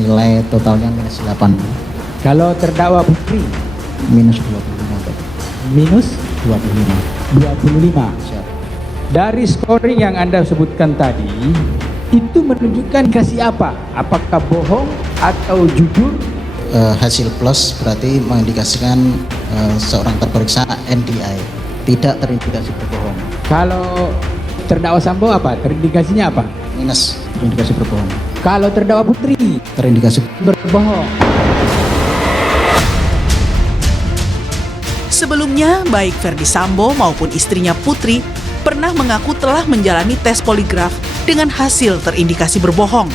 Nilai totalnya -8. Kalau terdakwa Putri -25 Pak. minus 25. 25. Siap. Dari scoring yang Anda sebutkan tadi, itu menunjukkan kasih apa? Apakah bohong atau jujur? Hasil plus berarti mengindikasikan seorang terperiksa NDI, tidak terindikasi berbohong. Kalau terdakwa Sambo apa? Terindikasinya apa? Minus, terindikasi berbohong. Kalau terdakwa Putri Terindikasi berbohong. Sebelumnya, baik Ferdi Sambo maupun istrinya Putri pernah mengaku telah menjalani tes poligraf dengan hasil terindikasi berbohong.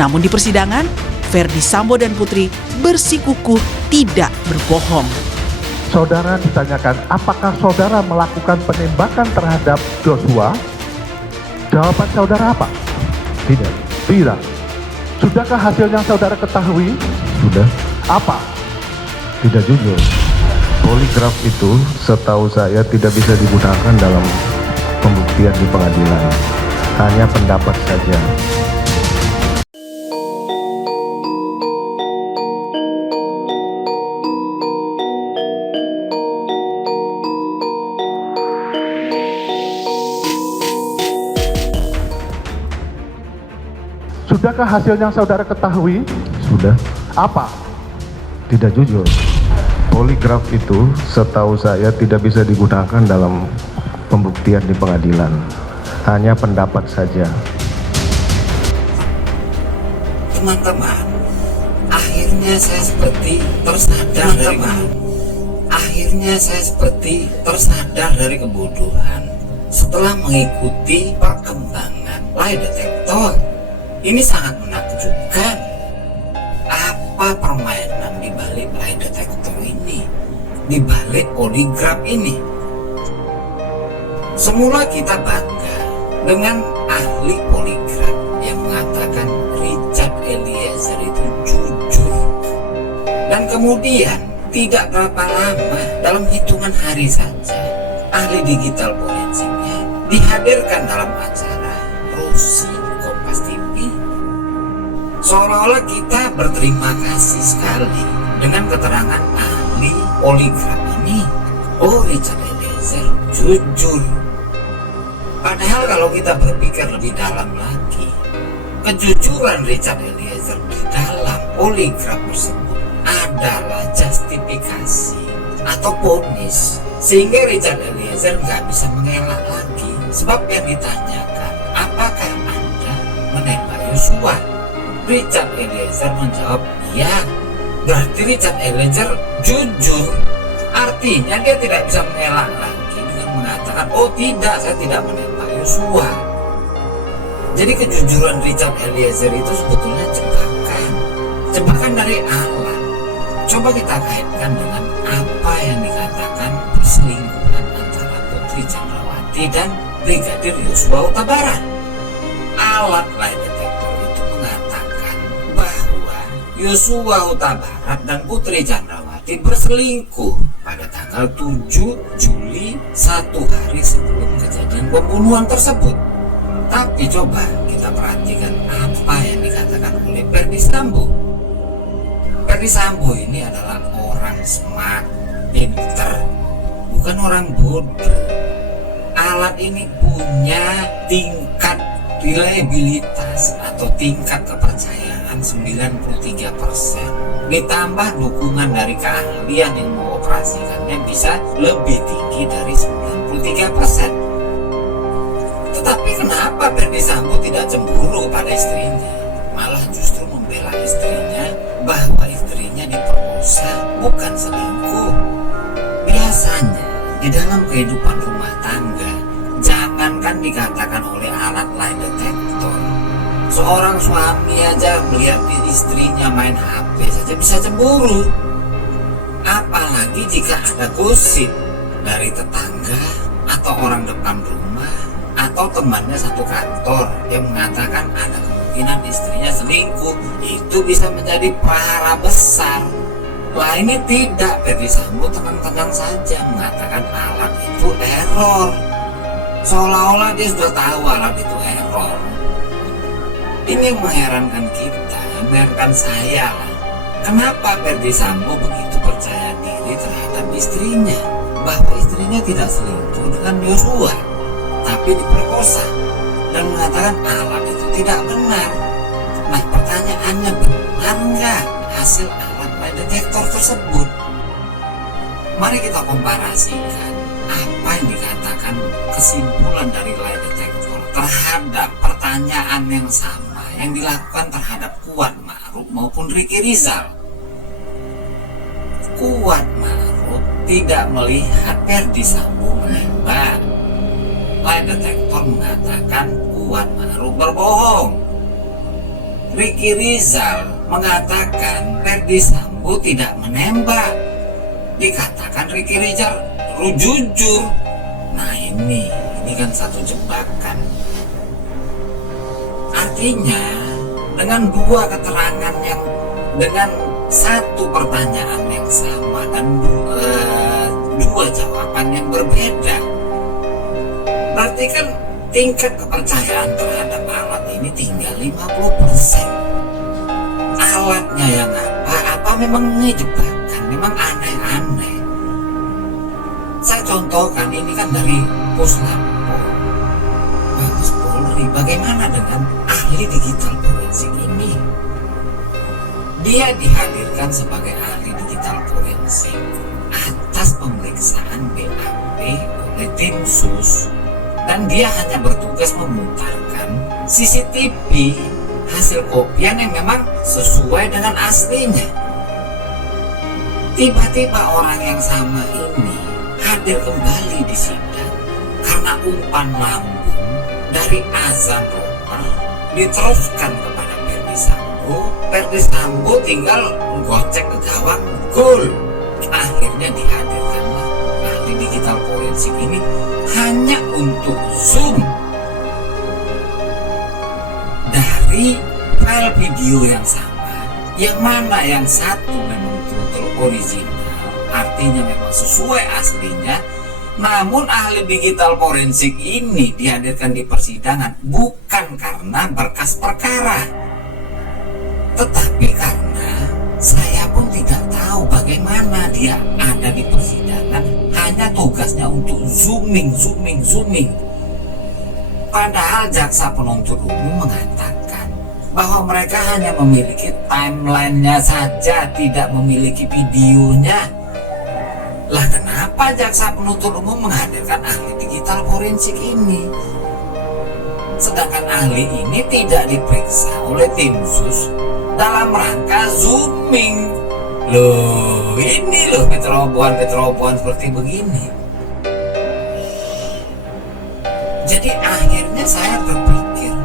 Namun di persidangan, Ferdi Sambo dan Putri bersikukuh tidak berbohong. Saudara ditanyakan, apakah saudara melakukan penembakan terhadap Joshua? Jawaban saudara apa? Tidak. Tidak. Sudahkah hasil yang saudara ketahui? Sudah. Apa? Tidak jujur. Poligraf itu setahu saya tidak bisa digunakan dalam pembuktian di pengadilan. Hanya pendapat saja. Sudahkah hasil yang saudara ketahui? Sudah. Apa? Tidak jujur. Poligraf itu setahu saya tidak bisa digunakan dalam pembuktian di pengadilan. Hanya pendapat saja. Teman-teman, akhirnya saya seperti tersadar dari kebodohan setelah mengikuti perkembangan lie detektor. Ini sangat menakjubkan. Apa permainan di balik lie detektor ini, di balik poligraf ini? Semula kita bangga dengan ahli poligraf yang mengatakan Richard Eliezer itu jujur. Dan kemudian tidak berapa lama, dalam hitungan hari saja, ahli digital forensiknya dihadirkan dalam acara Rosi Kompas TV. Seolah-olah kita berterima kasih sekali dengan keterangan ahli poligraf ini. Oh, Richard Eliezer jujur. Padahal kalau kita berpikir lebih dalam lagi, kejujuran Richard Eliezer di dalam poligraf tersebut adalah justifikasi atau ponis, sehingga Richard Eliezer nggak bisa mengelak lagi. Sebab yang ditanyakan, apakah Anda menembak Yosua? Richard Eliezer menjawab, iya. Berarti Richard Eliezer jujur. Artinya dia tidak bisa mengelak lagi dengan mengatakan, oh tidak, saya tidak menembak Yosua. Jadi kejujuran Richard Eliezer itu sebetulnya jebakan dari alat. Coba kita kaitkan dengan apa yang dikatakan perselingkuhan antara Putri Chandrawati dan Brigadir Yosua Huta Barat. Alat lie detektor itu mengatakan bahwa Yosua Huta Barat dan Putri Chandrawati berselingkuh pada tanggal 7 Juli, 1 hari sebelum kejadian pembunuhan tersebut. Tapi coba kita perhatikan apa yang dikatakan oleh Ferdi Sambo. Ferdi Sambo ini adalah orang smart, pinter, bukan orang bodoh. Alat ini punya tingkat reliabilitas atau tingkat kepercayaan 93%. Ditambah dukungan dari keahlian yang mengoperasikannya bisa lebih tinggi dari 93%. Tetapi kenapa Ferdi Sambo tidak cemburu pada istrinya? Malah justru membela istrinya bahwa istrinya diperkosa, bukan selingkuh. Biasanya di dalam kehidupan rumah tangga, jangankan dikatakan oleh alat lie detektor, seorang suami aja melihat istrinya main HP saja bisa cemburu. Apalagi jika ada gosip dari tetangga atau orang depan rumah atau temannya satu kantor yang mengatakan ada kemungkinan istrinya selingkuh, itu bisa menjadi perhara besar. Lah ini tidak, Ferdi Sambo tenang-tenang saja mengatakan alat itu error. Seolah-olah dia sudah tahu alat itu error. Ini yang mengherankan kita. biarkan saya lah. Kenapa Ferdi Sambo begitu percaya diri terhadap istrinya? Bahwa istrinya tidak selingkuh dengan Joshua, tapi diperkosa, dan mengatakan alat itu tidak benar. Nah, pertanyaannya, benar nggak hasil alat lie detector tersebut? Mari kita komparasikan apa yang dikatakan kesimpulan dari lie detector terhadap pertanyaan yang sama yang dilakukan terhadap Kuat Ma'ruf maupun Ricky Rizal. Kuat Ma'ruf tidak melihat Ferdi Sambo menembak. Lie detector mengatakan Kuat Ma'ruf berbohong. Ricky Rizal mengatakan Ferdi Sambo tidak menembak. Dikatakan Ricky Rizal jujur. Nah, ini kan satu jebakan. Artinya dengan dua keterangan yang dengan satu pertanyaan yang sama dan dua jawaban yang berbeda, berarti kan tingkat kepercayaan terhadap alat ini tinggal 50%. Alatnya yang apa memang jebakan, memang aneh-aneh. Saya contohkan, ini kan dari Puslapor Mabes Polri. Bagaimana dengan ahli digital forensik ini? Dia dihadirkan sebagai ahli digital forensik atas pemeriksaan BAP oleh tim sus, dan dia hanya bertugas memutarkan CCTV hasil kopian yang memang sesuai dengan aslinya. Tiba-tiba orang yang sama ini hadir kembali di sidang karena umpan lambung dari azan romer diteruskan kepada Ferdi Sambo. Ferdi Sambo tinggal gocek ke gawang, gol. Akhirnya dihadirkanlah ahli digital forensik ini hanya untuk zoom dari file video yang sama, yang mana yang satu memang betul original, artinya memang sesuai aslinya. Namun ahli digital forensik ini dihadirkan di persidangan bukan karena berkas perkara, tetapi karena saya pun tidak tahu bagaimana dia ada di persidangan, hanya tugasnya untuk zooming. Padahal jaksa penuntut umum mengatakan bahwa mereka hanya memiliki timelinenya saja, tidak memiliki videonya. Lah, kenapa jaksa penuntut umum menghadirkan ahli digital forensik ini? Sedangkan ahli ini tidak diperiksa oleh tim sus dalam rangka zooming. Loh, ini loh peterobohan seperti begini. Jadi akhirnya saya berpikir,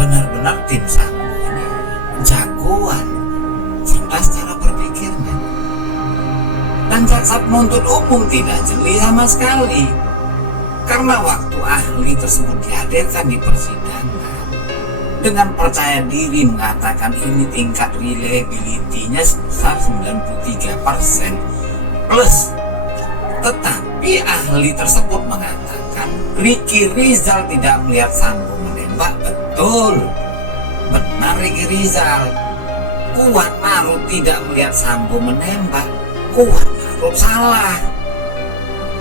benar-benar tim Sambo ini jagoan, cerdas cara berpikirnya. Dan jaksa penuntut umum tidak jeli sama sekali, karena waktu ahli tersebut dihadirkan di persidangan dengan percaya diri mengatakan ini tingkat reliability-nya sebesar 93% plus. Tetapi ahli tersebut mengatakan Ricky Rizal tidak melihat Sambo menembak. Betul, benar Ricky Rizal. Kuat Ma'ruf tidak melihat Sambo menembak. Kuat Ma'ruf salah.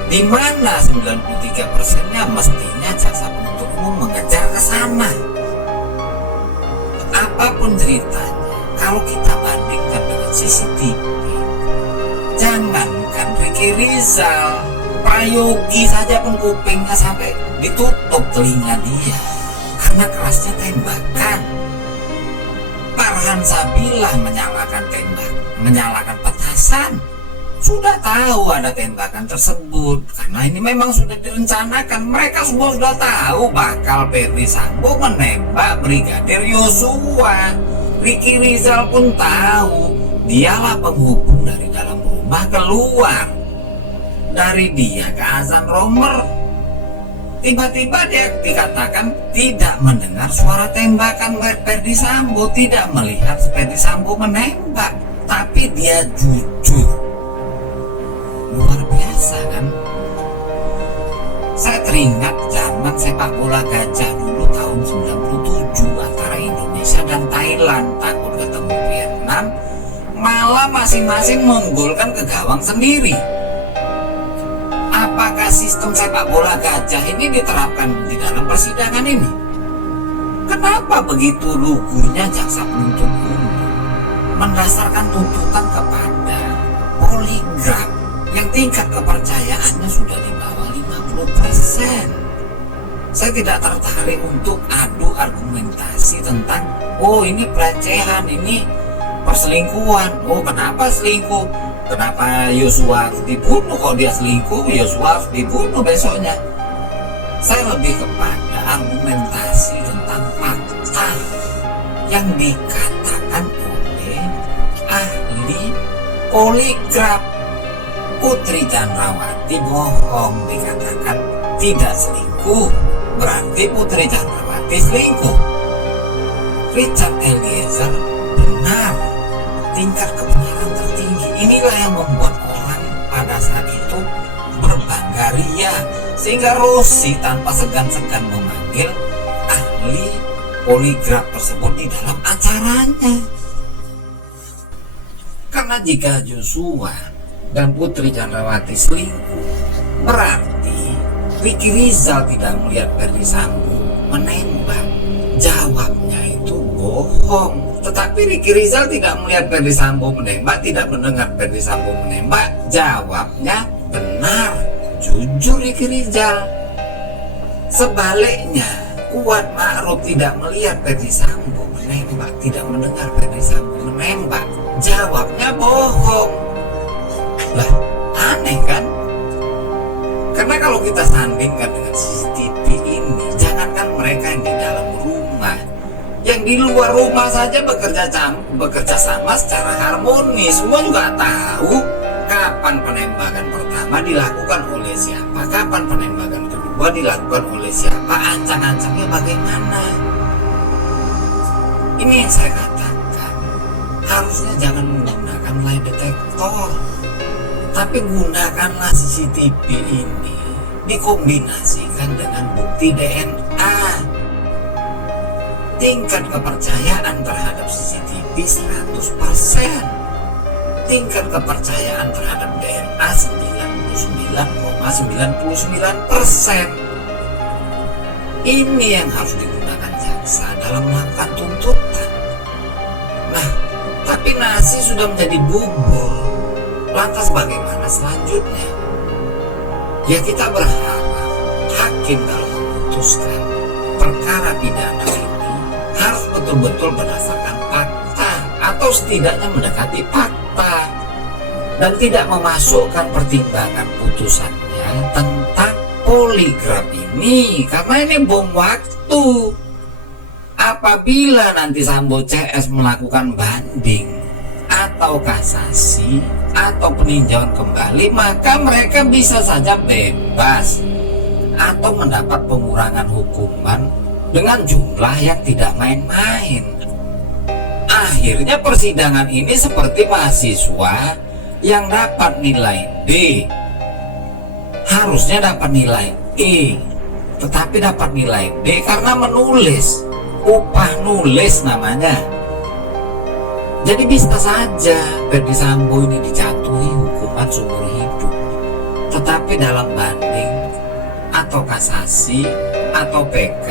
Di mana 93%-nya mestinya jaksa penuntut umum mengejar ke sana. Apapun ceritanya, kalau kita bandingkan dengan CCTV, jangankan Ricky Rizal, Prayogi saja pun kupingnya sampai ditutup telinga dia karena kerasnya tembakan. Farhan Sabilah menyalakan petasan. Sudah tahu ada tembakan tersebut karena ini memang sudah direncanakan. Mereka semua sudah tahu bakal Ferdi Sambo menembak Brigadir Yosua. Ricky Rizal pun tahu dialah penghubung dari dalam rumah keluar, dari dia ke azan romer. Tiba-tiba dia dikatakan tidak mendengar suara tembakan Ferdi Sambo, tidak melihat Ferdi Sambo menembak, tapi dia jujur. Luar biasa kan? Saya teringat zaman sepak bola gajah dulu tahun 97 antara Indonesia dan Thailand. Thailand, takut ketemu Vietnam, malah masing-masing menggolkan ke gawang sendiri. Apakah sistem sepak bola gajah ini diterapkan di dalam persidangan ini? Kenapa begitu lugunya jaksa penuntut umum mendasarkan tuntutan kepada poligraf yang tingkat kepercayaannya sudah di bawah 50%? Saya tidak tertarik untuk adu argumentasi tentang ini pelecehan, ini perselingkuhan. Kenapa selingkuh? Kenapa Yosua harus dibunuh? Kalau dia selingkuh, Yosua harus dibunuh besoknya. Saya lebih kepada argumentasi tentang fakta yang dikatakan oleh ahli poligraf. Putri Chandrawati bohong, dikatakan tidak selingkuh, berarti Putri Chandrawati selingkuh. Richard Eliezer benar, tingkat kebenaran tertinggi. Inilah yang membuat orang pada saat itu berbangga ria, sehingga Rossi tanpa segan-segan memanggil ahli poligraf tersebut di dalam acaranya. Karena jika Joshua dan Putri Chandrawati selingkuh, berarti Ricky Rizal tidak melihat Ferdi Sambo menembak. Jawabnya itu bohong. Tetapi Ricky Rizal tidak melihat Ferdi Sambo menembak, tidak mendengar Ferdi Sambo menembak. Jawabnya benar, jujur Ricky Rizal. Sebaliknya, Kuat Ma'ruf tidak melihat Ferdi Sambo menembak, tidak mendengar Ferdi Sambo menembak. Jawabnya bohong. Lah, aneh kan? Karena kalau kita sandingkan dengan CCTV ini, jangankan mereka yang di dalam rumah, yang di luar rumah saja bekerja sama secara harmonis. Semua juga tahu kapan penembakan pertama dilakukan oleh siapa, kapan penembakan kedua dilakukan oleh siapa, ancang-ancangnya bagaimana. Ini yang saya katakan, harusnya jangan menggunakan lie detector, tapi gunakanlah CCTV ini dikombinasikan dengan bukti DNA. Tingkat kepercayaan terhadap CCTV 100%. Tingkat kepercayaan terhadap DNA 99,99%. Ini yang harus digunakan jaksa dalam melakukan tuntutan. Nah, tapi nasi sudah menjadi bubur. Lantas bagaimana selanjutnya? Ya, kita berharap hakim kalau memutuskan perkara pidana ini harus betul-betul berdasarkan fakta, atau setidaknya mendekati fakta, dan tidak memasukkan pertimbangan putusannya tentang poligraf ini, karena ini bom waktu. Apabila nanti Sambo CS melakukan banding atau kasasi atau peninjauan kembali, maka mereka bisa saja bebas atau mendapat pengurangan hukuman dengan jumlah yang tidak main-main. Akhirnya persidangan ini seperti mahasiswa yang dapat nilai D, harusnya dapat nilai E, tetapi dapat nilai D karena menulis, upah nulis namanya. Jadi bisa saja Ferdi Sambo ini dijatuhi hukuman seumur hidup, tetapi dalam banding atau kasasi atau PK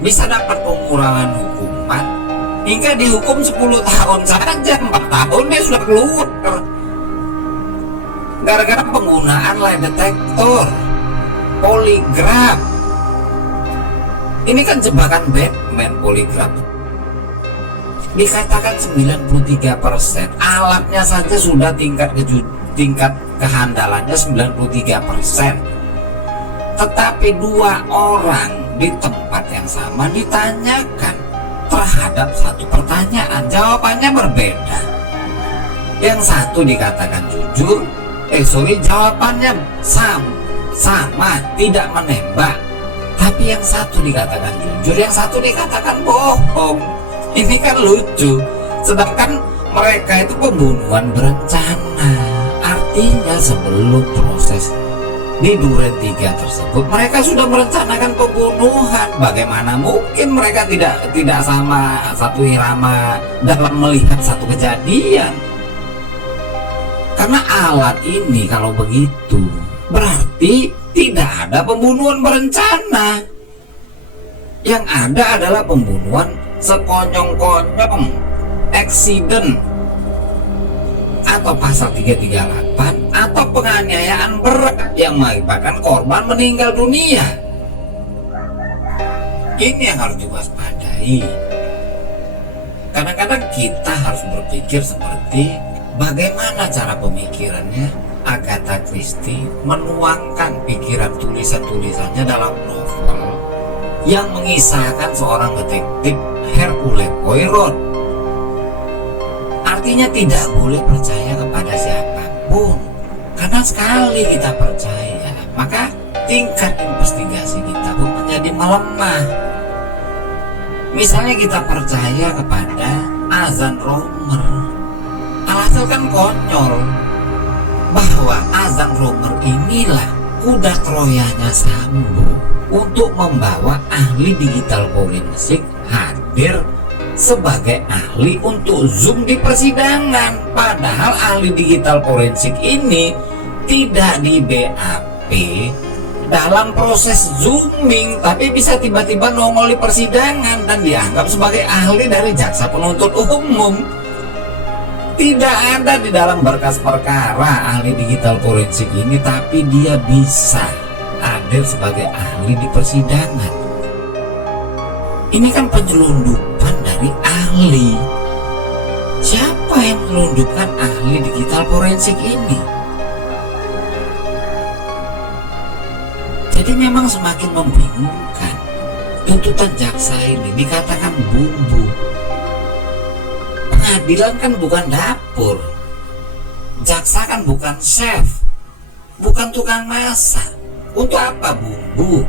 bisa dapat pengurangan hukuman hingga dihukum 10 tahun saja, 4 tahun dia sudah keluar gara-gara penggunaan lie detector, poligraf. Ini kan jebakan Batman. Poligraf dikatakan 93%, alatnya saja sudah tingkat kehandalannya 93%. Tetapi dua orang di tempat yang sama ditanyakan terhadap satu pertanyaan, jawabannya berbeda. Yang satu dikatakan jujur, jawabannya sama, tidak menembak. Tapi yang satu dikatakan jujur, yang satu dikatakan bohong. Ini kan lucu. Sedangkan mereka itu pembunuhan berencana. Artinya sebelum proses di Duren 3 tersebut mereka sudah merencanakan pembunuhan. Bagaimana mungkin mereka tidak sama satu irama dalam melihat satu kejadian? Karena alat ini kalau begitu berarti tidak ada pembunuhan berencana. Yang ada adalah pembunuhan sekonyong-konyong, accident, atau pasal 338, atau penganiayaan berat yang mengakibatkan korban meninggal dunia. Ini yang harus diwaspadai. Kadang-kadang kita harus berpikir seperti bagaimana cara pemikirannya Agatha Christie menuangkan pikiran tulisan-tulisannya dalam novel yang mengisahkan seorang detektif Hercule Poirot. Artinya tidak boleh percaya kepada siapapun, karena sekali kita percaya maka tingkat investigasi kita pun menjadi melemah. Misalnya kita percaya kepada Azan Romer, alhasil kan konyol bahwa Azan Romer inilah kuda Troyanya Sambo untuk membawa ahli digital forensik hadir sebagai ahli untuk zoom di persidangan. Padahal ahli digital forensik ini tidak di BAP dalam proses zooming, tapi bisa tiba-tiba nongol di persidangan dan dianggap sebagai ahli dari jaksa penuntut umum. Tidak ada di dalam berkas perkara ahli digital forensik ini, tapi dia bisa hadir sebagai ahli di persidangan. Ini kan penyelundupan dari ahli. Siapa yang menyelundupkan ahli digital forensik ini? Jadi memang semakin membingungkan. Tuntutan jaksa ini dikatakan bumbu. Pengadilan kan bukan dapur. Jaksa kan bukan chef, bukan tukang masak. Untuk apa bumbu?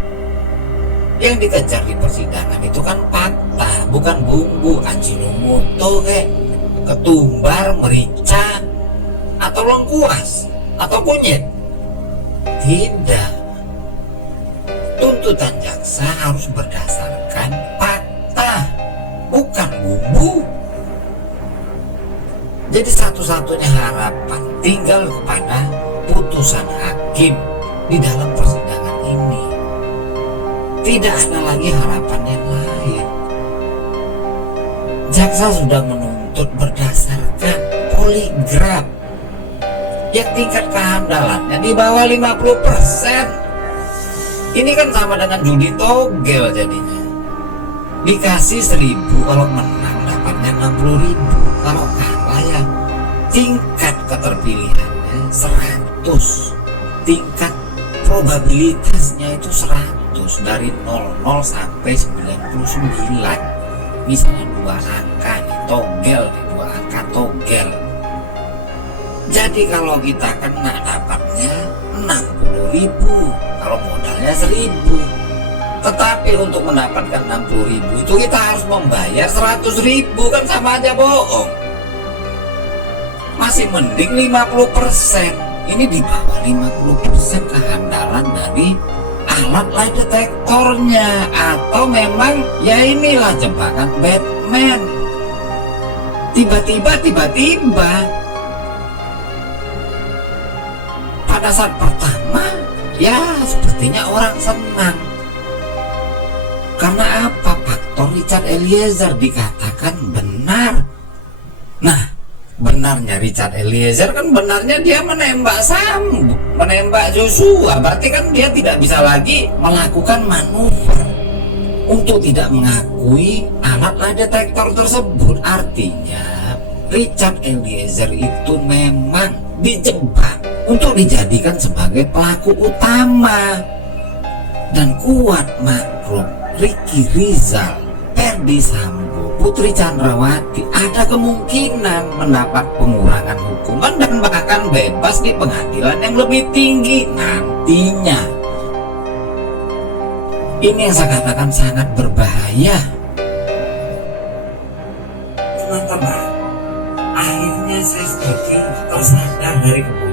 Yang dikejar di persidangan itu kan fakta, bukan bumbu Ajinomoto kayak ketumbar, merica, atau lengkuas, atau kunyit. Tidak. Tuntutan jaksa harus berdasarkan fakta, bukan bumbu. Jadi satu-satunya harapan tinggal kepada putusan hakim di dalam persidangan ini. Tidak ada lagi harapan yang lain. Jaksa sudah menuntut berdasarkan poligraf yang tingkat kehandalannya di bawah 50%. Ini kan sama dengan judi togel jadinya. Dikasih 1.000, kalau menang dapatnya 60.000, kalau kalah ya tingkat keterpilihannya 100, tingkat probabilitasnya itu 100, dari 00 sampai 99. Misalnya 2 angka nih, togel nih, 2 angka togel. Jadi kalau kita kena dapatnya 60.000, kalau modalnya 1.000. Tetapi untuk mendapatkan 60.000 itu kita harus membayar 100.000, kan sama aja bohong. Masih mending 50%. Ini di bawah 50% kehandalan dari alat lie detektornya. Atau memang ya inilah jebakan Batman. Tiba-tiba pada saat pertama ya sepertinya orang senang. Karena apa? Faktor Richard Eliezer dikatakan benar. Nah, benarnya Richard Eliezer kan benarnya dia menembak Sambo, menembak Joshua. Berarti kan dia tidak bisa lagi melakukan manuver untuk tidak mengakui alat lie detektor tersebut. Artinya Richard Eliezer itu memang dijebak untuk dijadikan sebagai pelaku utama. Dan kuat maklum, Ricky Rizal, Ferdi Sambo, Putri Chandrawati ada kemungkinan mendapat pengurangan hukuman dan bahkan bebas di pengadilan yang lebih tinggi nantinya. Ini yang saya katakan sangat berbahaya. Teman-teman, akhirnya saya seperti tersadar dari kebutuhan